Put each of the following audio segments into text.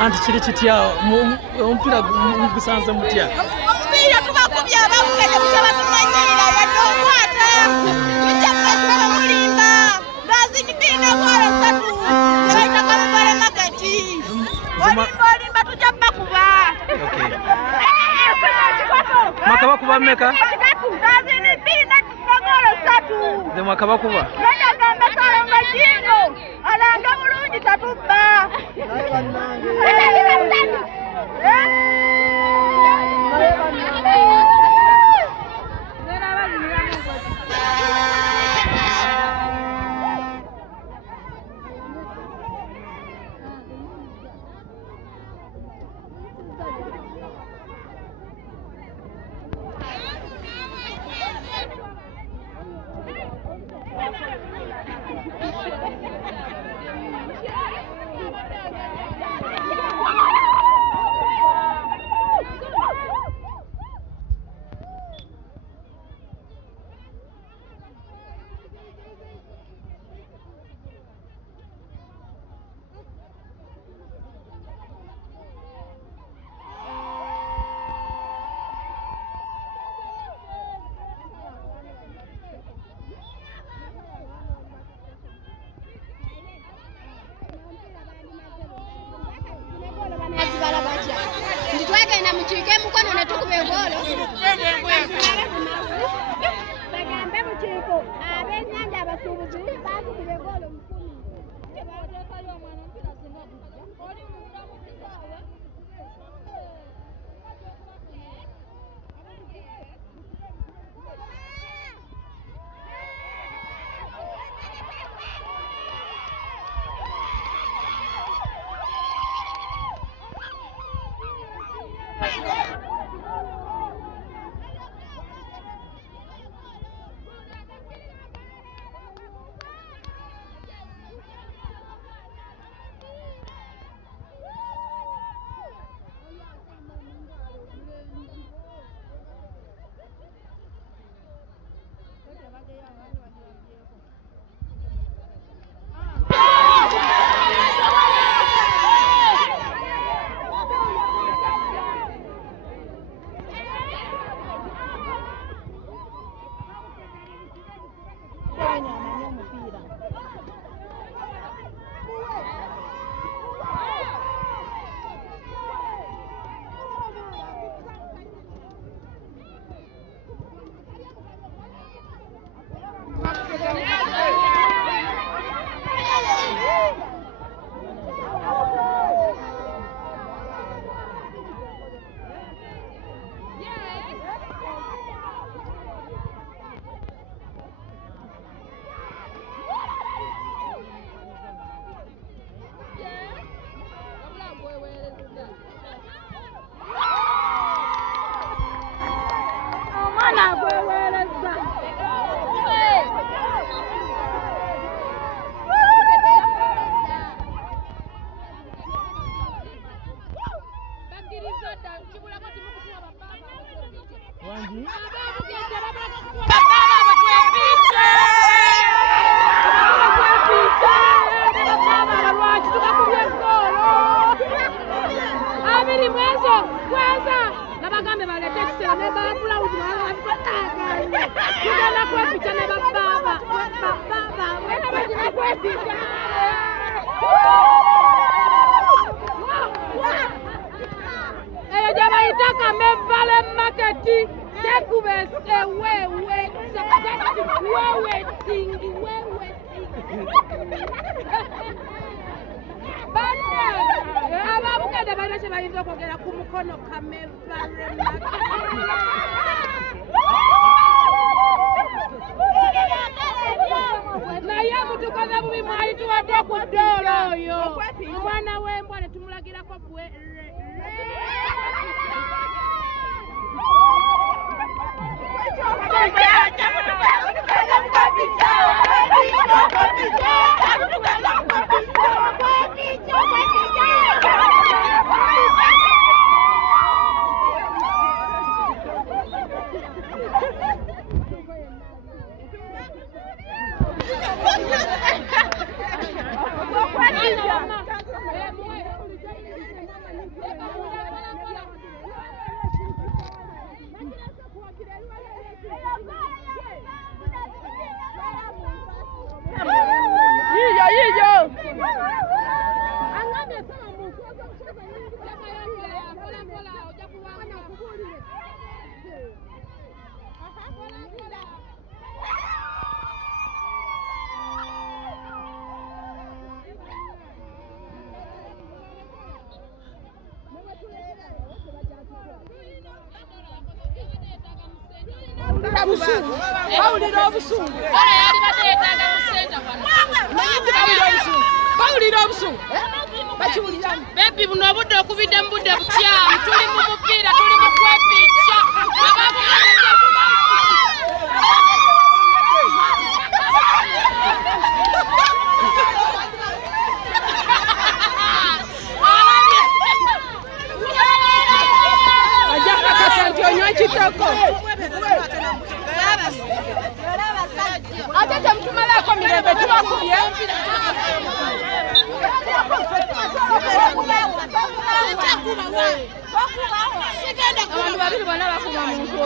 Anti chiri chitia umpira gusanze mutia umpira kubakubya abakukanya kutabatumanyiira yadokwata tujja mulimba ngazi nipina bwara satu yaita kamubara makati olimba tujja bakuba makaba kuba meka ngazi nipina bwara satu ze makaba kuba nenda gamba sala majingo alanga bulungi tatubba Nditwagenda mukiike mukono ne tukuba engolo bagambe mukiiko abennyanja abasuubuzi batukuba engolo 「singi wewe ababukadde balina kye bayinza okwogera ku mukono kamevarema naye mutukoze bubi mwalituwadde ku ddoola oyo omwana w'embwa ne tumulagirako bwe bawulira obusungu bawulira obusungu bakiwuliramu bebi buno obudde okubidde mu budde bukyamu tuli mu mupiira tuli mu kwepica ajakakasa nti onywa kitoko ate temutumalako mirembe tubakubye abantu babiri bonna bakuba muntu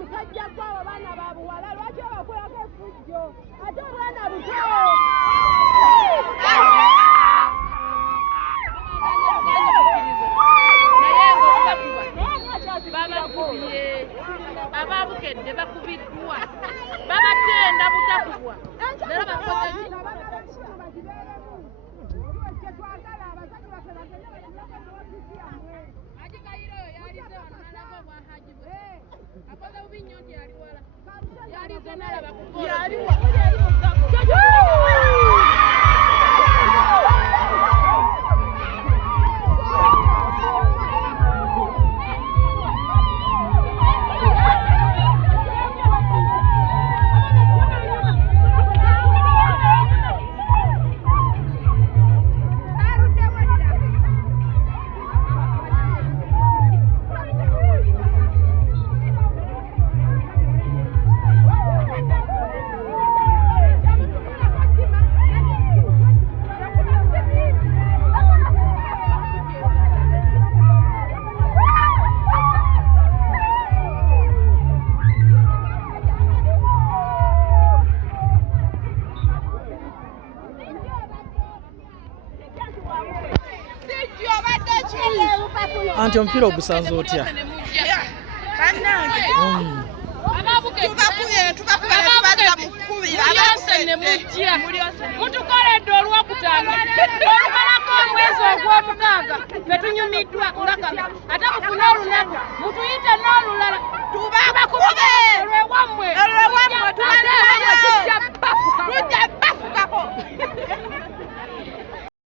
musajja kwabo baana ba buwala lwaki obakolako effujjo ate omwana buto ababukedde bakubiddwa babatenda butakubwa lero bakoze Anti omupiira ogusanze otya? Mutukoledde olwokutaano